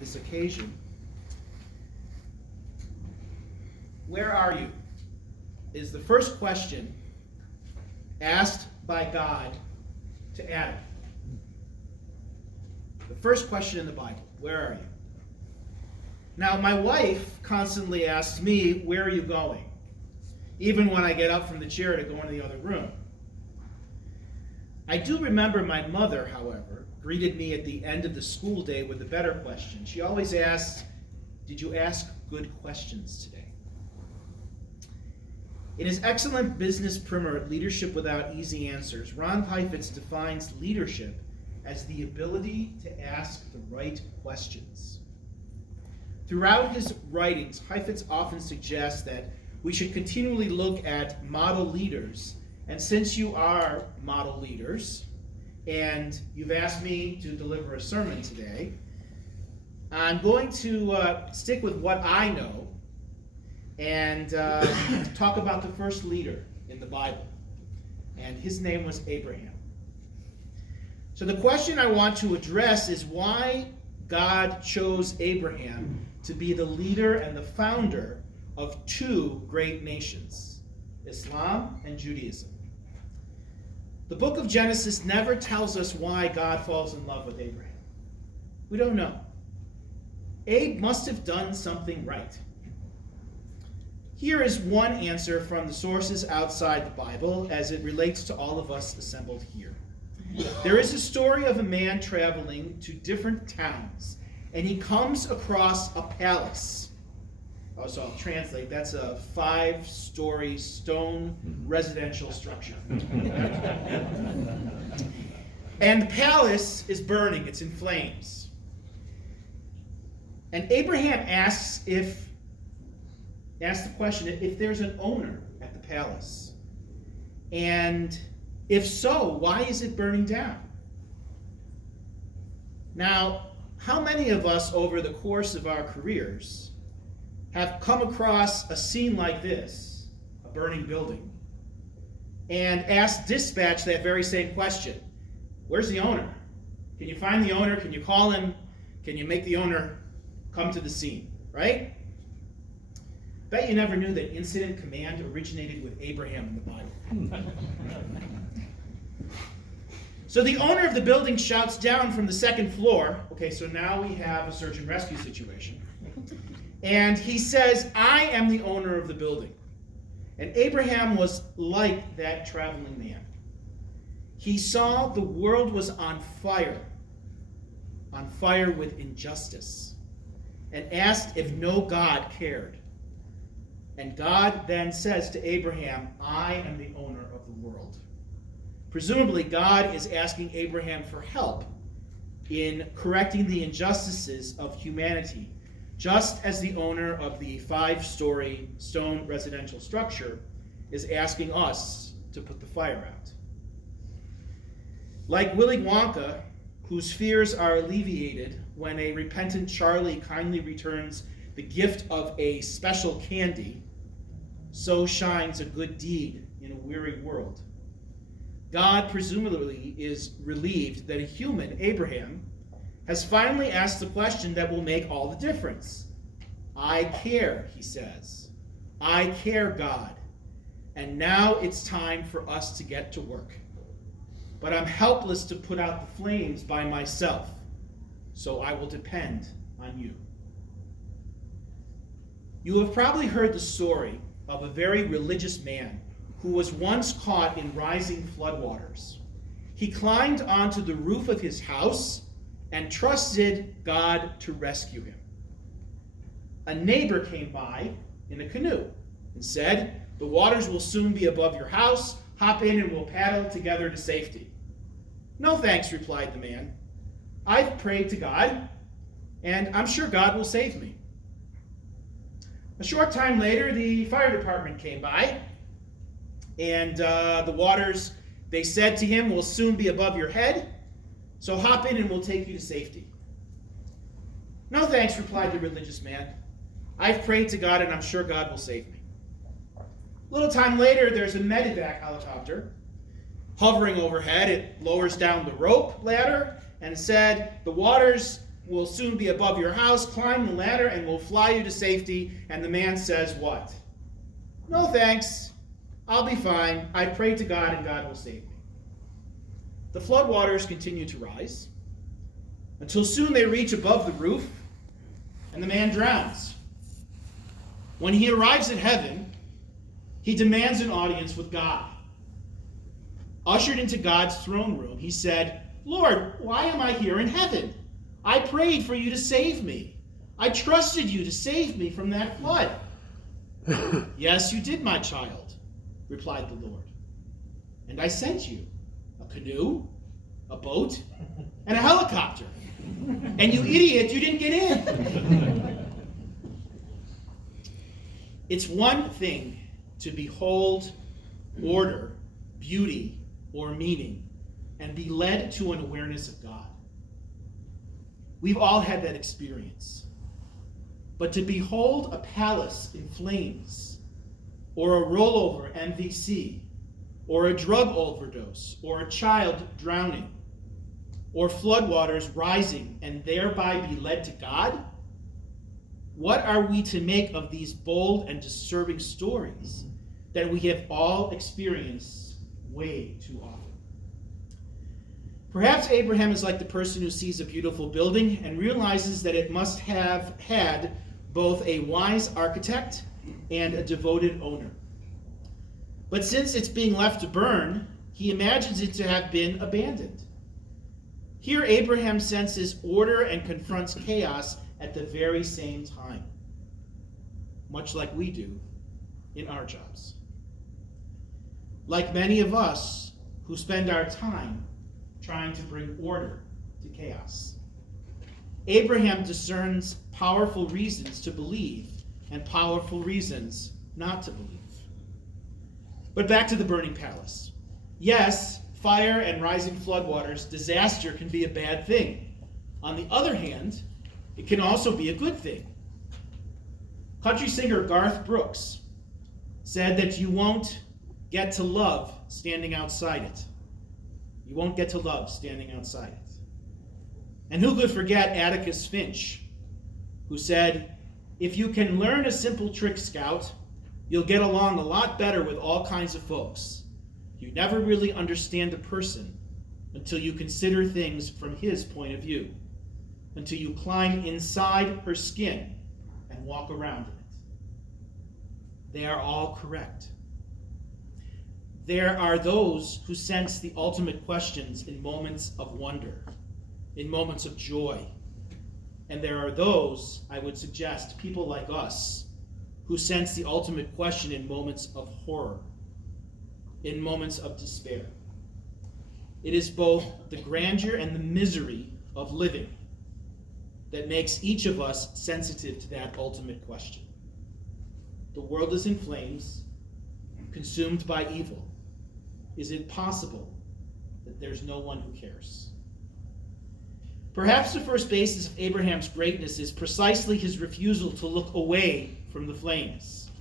this occasion. Where are you? Is the first question asked by God to Adam. The first question in the Bible, where are you? Now, my wife constantly asks me, where are you going? Even when I get up from the chair to go into the other room. I do remember my mother, however, greeted me at the end of the school day with a better question. She always asked, did you ask good questions today? In his excellent business primer, Leadership Without Easy Answers, Ron Heifetz defines leadership as the ability to ask the right questions. Throughout his writings, Heifetz often suggests that we should continually look at model leaders. And since you are model leaders, and you've asked me to deliver a sermon today, I'm going to stick with what I know and talk about the first leader in the Bible. And his name was Abraham. So the question I want to address is why God chose Abraham to be the leader and the founder of two great nations, Islam and Judaism. The book of Genesis never tells us why God falls in love with Abraham. We don't know. Abe must have done something right. Here is one answer from the sources outside the Bible as it relates to all of us assembled here. There is a story of a man traveling to different towns, and he comes across a palace. Oh, so I'll translate. That's a 5-story stone residential structure. And the palace is burning. It's in flames. And Abraham asks the question if there's an owner at the palace. And if so, why is it burning down? Now, how many of us over the course of our careers have come across a scene like this, a burning building, and asked dispatch that very same question? Where's the owner? Can you find the owner? Can you call him? Can you make the owner come to the scene, right? Bet you never knew that incident command originated with Abraham in the Bible. So the owner of the building shouts down from the second floor. Okay, so now we have a search and rescue situation. And he says, I am the owner of the building. And Abraham was like that traveling man. He saw the world was on fire with injustice, and asked if no God cared. And God then says to Abraham, I am the owner of the world. Presumably, God is asking Abraham for help in correcting the injustices of humanity, just as the owner of the 5-story stone residential structure is asking us to put the fire out. Like Willy Wonka, whose fears are alleviated when a repentant Charlie kindly returns the gift of a special candy, so shines a good deed in a weary world. God presumably is relieved that a human, Abraham, has finally asked the question that will make all the difference. I care, he says. I care, God. And now it's time for us to get to work. But I'm helpless to put out the flames by myself, so I will depend on you. You have probably heard the story of a very religious man who was once caught in rising floodwaters. He climbed onto the roof of his house and trusted God to rescue him. A neighbor came by in a canoe and said, the waters will soon be above your house. Hop in and we'll paddle together to safety. No thanks, replied the man. I've prayed to God, and I'm sure God will save me. A short time later, the fire department came by, and the waters, they said to him, will soon be above your head, so hop in and we'll take you to safety. No thanks, replied the religious man. I've prayed to God, and I'm sure God will save me. A little time later, there's a medevac helicopter hovering overhead. It lowers down the rope ladder and said, the waters will soon be above your house. Climb the ladder and we'll fly you to safety. And the man says what? No thanks. I'll be fine. I pray to God and God will save me. The floodwaters continue to rise until soon they reach above the roof and the man drowns. When he arrives at heaven, he demands an audience with God. Ushered into God's throne room, he said, Lord, why am I here in heaven? I prayed for you to save me. I trusted you to save me from that flood. Yes, you did, my child, replied the Lord. And I sent you a canoe, a boat, and a helicopter. And you idiot, you didn't get in. It's one thing to behold order, beauty, or meaning, and be led to an awareness of God. We've all had that experience. But to behold a palace in flames, or a rollover MVC, or a drug overdose, or a child drowning, or floodwaters rising, and thereby be led to God? What are we to make of these bold and disturbing stories that we have all experienced way too often? Perhaps Abraham is like the person who sees a beautiful building and realizes that it must have had both a wise architect and a devoted owner. But since it's being left to burn, he imagines it to have been abandoned. Here Abraham senses order and confronts chaos at the very same time, much like we do in our jobs. Like many of us who spend our time trying to bring order to chaos. Abraham discerns powerful reasons to believe and powerful reasons not to believe. But back to the burning palace. Yes, fire and rising floodwaters, disaster can be a bad thing. On the other hand, it can also be a good thing. Country singer Garth Brooks said that you won't get to love standing outside it. You won't get to love standing outside it. And who could forget Atticus Finch, who said, if you can learn a simple trick, Scout, you'll get along a lot better with all kinds of folks. You never really understand a person until you consider things from his point of view, until you climb inside her skin and walk around in it. They are all correct. There are those who sense the ultimate questions in moments of wonder, in moments of joy. And there are those, I would suggest, people like us, who sense the ultimate question in moments of horror, in moments of despair. It is both the grandeur and the misery of living that makes each of us sensitive to that ultimate question. The world is in flames, consumed by evil. Is it possible that there's no one who cares? Perhaps the first basis of Abraham's greatness is precisely his refusal to look away from the flames.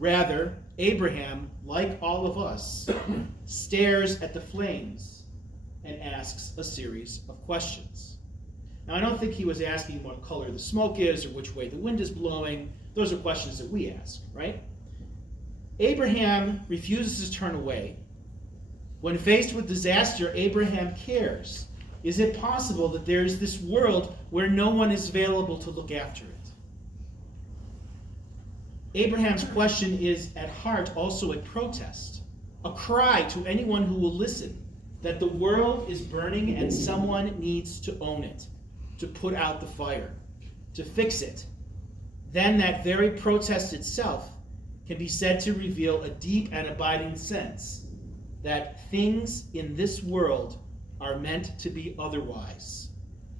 Rather, Abraham, like all of us, stares at the flames and asks a series of questions. Now, I don't think he was asking what color the smoke is or which way the wind is blowing. Those are questions that we ask, right? Abraham refuses to turn away. When faced with disaster, Abraham cares. Is it possible that there is this world where no one is available to look after it? Abraham's question is at heart also a protest, a cry to anyone who will listen that the world is burning and someone needs to own it, to put out the fire, to fix it. Then that very protest itself can be said to reveal a deep and abiding sense that things in this world are meant to be otherwise.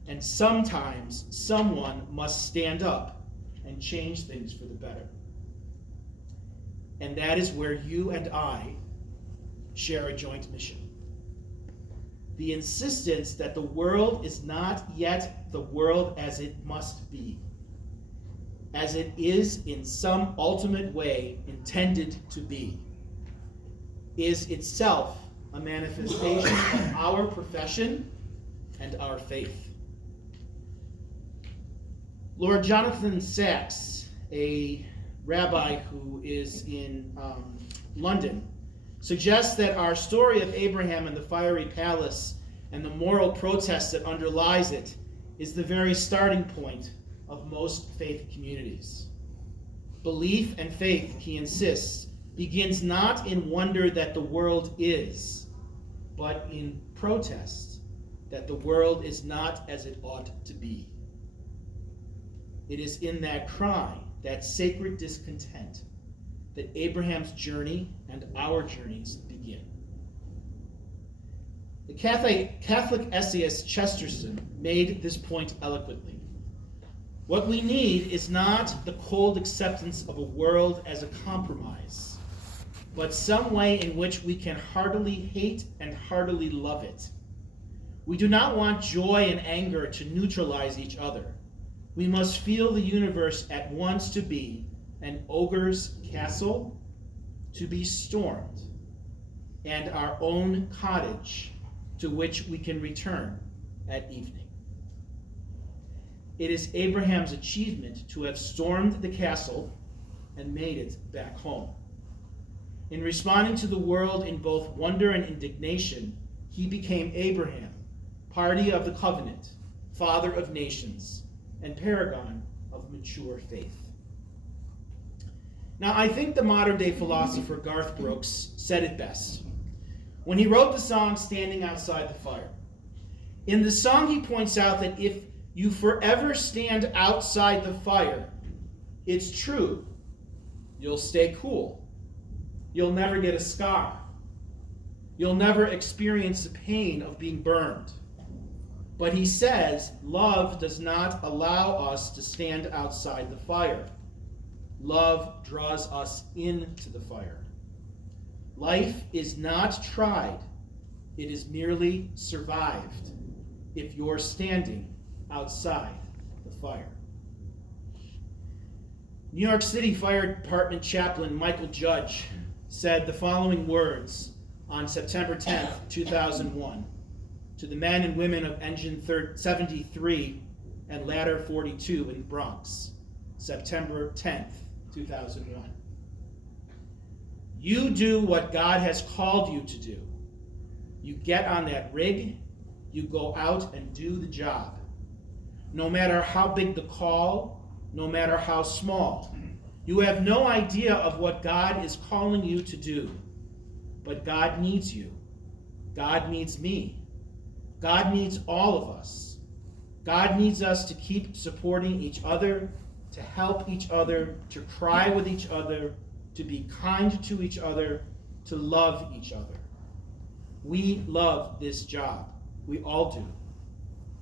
And sometimes someone must stand up and change things for the better. And that is where you and I share a joint mission. The insistence that the world is not yet the world as it must be, as it is in some ultimate way intended to be, is itself a manifestation of our profession and our faith. Lord Jonathan Sacks, a rabbi who is in London, suggests that our story of Abraham and the fiery palace and the moral protest that underlies it is the very starting point of most faith communities. Belief and faith, he insists, begins not in wonder that the world is, but in protest that the world is not as it ought to be. It is in that cry, that sacred discontent, that Abraham's journey and our journeys begin. The Catholic essayist Chesterton made this point eloquently. What we need is not the cold acceptance of a world as a compromise, but some way in which we can heartily hate and heartily love it. We do not want joy and anger to neutralize each other. We must feel the universe at once to be an ogre's castle, to be stormed, and our own cottage to which we can return at evening. It is Abraham's achievement to have stormed the castle and made it back home. In responding to the world in both wonder and indignation, he became Abraham, party of the covenant, father of nations, and paragon of mature faith. Now, I think the modern-day philosopher Garth Brooks said it best when he wrote the song Standing Outside the Fire. In the song, he points out that if you forever stand outside the fire, it's true, you'll stay cool. You'll never get a scar. You'll never experience the pain of being burned. But he says, love does not allow us to stand outside the fire. Love draws us into the fire. Life is not tried, it is merely survived if you're standing outside the fire. New York City Fire Department Chaplain Michael Judge said the following words on September 10th, 2001, to the men and women of Engine 73 and Ladder 42 in the Bronx, September 10th, 2001. You do what God has called you to do. You get on that rig, you go out and do the job. No matter how big the call, no matter how small. You have no idea of what God is calling you to do. But God needs you. God needs me. God needs all of us. God needs us to keep supporting each other, to help each other, to cry with each other, to be kind to each other, to love each other. We love this job. We all do.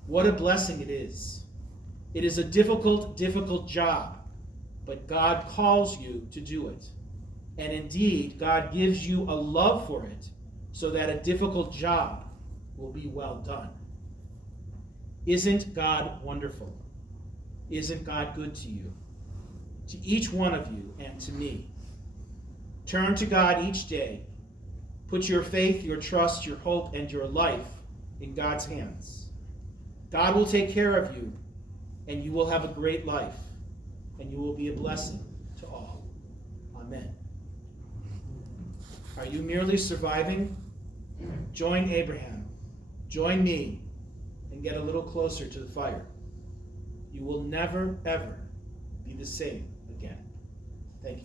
What a blessing it is. It is a difficult, difficult job, but God calls you to do it. And indeed, God gives you a love for it so that a difficult job will be well done. Isn't God wonderful? Isn't God good to you? To each one of you and to me. Turn to God each day. Put your faith, your trust, your hope, and your life in God's hands. God will take care of you, and you will have a great life, and you will be a blessing to all. Amen. Are you merely surviving? Join Abraham. Join me, and get a little closer to the fire. You will never, ever be the same again. Thank you.